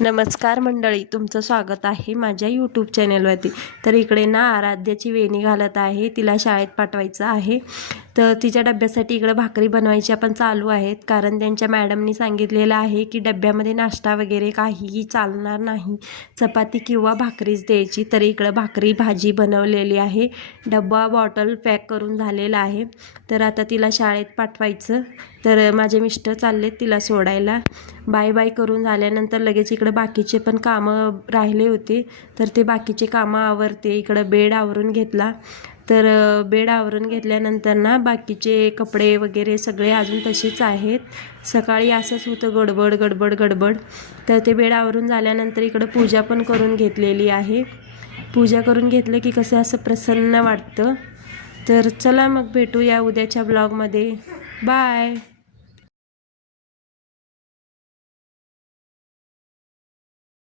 नमस्कार मंडळी, तुमचं स्वागत आहे माझ्या यूट्यूब चॅनलवरती। तर इकडे ना आराध्याची वेणी घालत आहे, तिला शाळेत पाठवायचं आहे। तर तिच्या डब्यासाठी इकडे भाकरी बनवायची पण चालू आहेत, कारण त्यांच्या मॅडमनी सांगितलेलं आहे की डब्यामध्ये नाश्ता वगैरे काहीही चालणार नाही, चपाती किंवा भाकरीच द्यायची। तर इकडे भाकरी भाजी बनवलेली आहे, डब्बा बॉटल पॅक करून झालेला आहे। तर आता तिला शाळेत पाठवायचं। तर माझे मिस्टर चालले तिला सोडायला। बाय बाय करून झाल्यानंतर लगेच इकडे बाकीचे पण कामं राहिले होते, तर ते बाकीचे कामं आवरते। इकडे बेड आवरून घेतला, तर बेड आवरून घेतल्यानंतर ना बाकीचे कपडे वगैरे सगळे अजून तसेच आहेत। सकाळी असंच होतं, गडबड गडबड गडबड। तर ते बेड आवरून झाल्यानंतर इकडे पूजा पण करून घेतलेली आहे। पूजा करून घेतलं की कसं असं प्रसन्न वाटतं। तर चला मग भेटूया उद्याच्या ब्लॉगमध्ये। बाय।